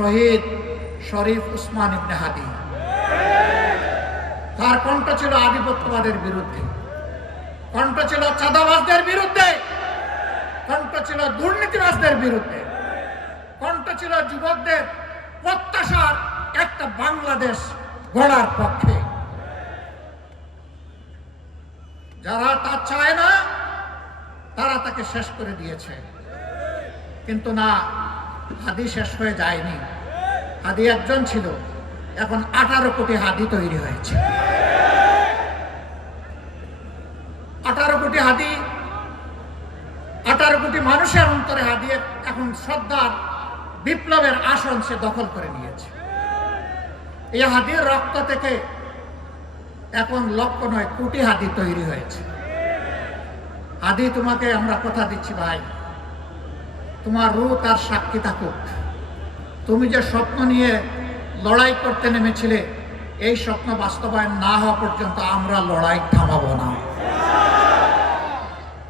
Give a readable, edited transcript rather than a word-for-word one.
শহীদ শরীফ উসমান ইবনে হাদি। তার কণ্ঠ ছিল আধিপত্যবাদের বিরুদ্ধে, কণ্ঠ ছিল চাঁদাবাজদের বিরুদ্ধে, কণ্ঠ ছিল দুর্নীতিবাজদের বিরুদ্ধে, কণ্ঠ ছিল যুবকদের প্রত্যাশার একটা বাংলাদেশ গড়ার পক্ষে। যারা তা চায় না তারা তাকে শেষ করে দিয়েছে, কিন্তু না, হাদি শেষ হয়ে যায়নি। হাদি একজন ছিল, এখন 18 কোটি হাদি তৈরি হয়েছে। 18 কোটি হাদি, 18 কোটি মানুষের অন্তরে হাদি এখন শ্রদ্ধার বিপ্লবের আসন সে দখল করে নিয়েছে। এই হাদির রক্ত থেকে এখন লক্ষ নয় কোটি হাদি তৈরি হয়েছে। হাদি, তোমাকে আমরা কথা দিচ্ছি ভাই, তোমার রূহ তার সাক্ষী থাকুক। তুমি যে স্বপ্ন নিয়ে লড়াই করতে নেমেছিলে, এই স্বপ্ন বাস্তবায়ন না হওয়া পর্যন্ত আমরা লড়াই থামাবো না।